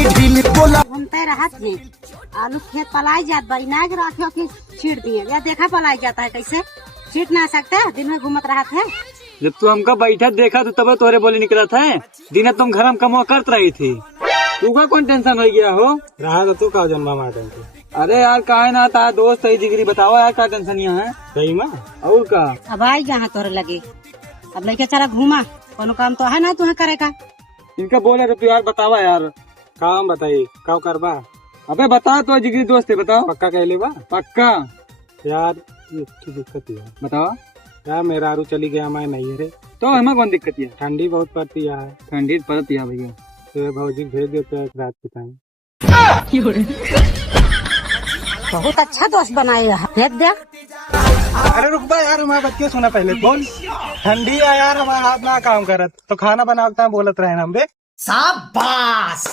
जवानी ढील बोला घूमते रहत है आलू खेत पलाई जात बा इनाज रखे के छीट दिए या देखा पलाई जाता है कैसे छीट ना सकते दिन में घूमत रहत है। जब तू हमका बैठा देखा तो तब तोरे बोले निकला था दिन तुम घर में कमो करत रही थी। तू का कौन टेंशन हो गया हो रहा तो तू का जन्मा मार टेंशन। अरे यार काहे ना था दोस्त सही जिगरी बताओ यार का टेंशन यहाँ है सही माँ और का। अब आई जहाँ तोरे लगे अब लेके चला घूमा कोनो काम तो है ना तुम्हें करेगा। इनका बोले तो तू यार बतावा यार काम बताई का करबा। अबे बता तो जिगरी दोस्त है बताओ पक्का कहले बा पक्का यार ये तो दिक्कत है बताओ यार मेरा आरू चली गया मैं नहीं रे तो हमें कौन दिक्कत है। ठंडी बहुत पड़ती है ठंडी पड़ती है भैया तो भौजी भेज देते हैं रात के टाइम। बहुत अच्छा दोस्त बनाए भेज दे। अरे रुक बा यार मैं बच्चे सुना पहले बोल ठंडी है यार हमारा हाथ ना काम करत तो खाना बनाता बोलत रहे हम बे। शाबाश।